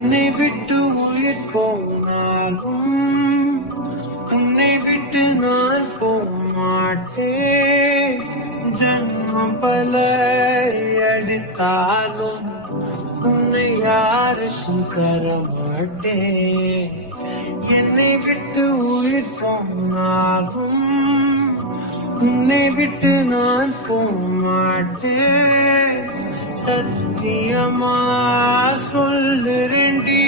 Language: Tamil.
உன்னை விட்டு உயிர் போனாலும் உன்னை விட்டு நான் போக மாட்டேன். ஜன்மம் பல அடித்தாலும் உன்னை யாருக்கும் தரமாட்டேன். என்னை விட்டு உயிர் போனாலும் உன்னை விட்டு நான் போக மாட்டேன். சத்தியமா சொல்லுறேன்டி,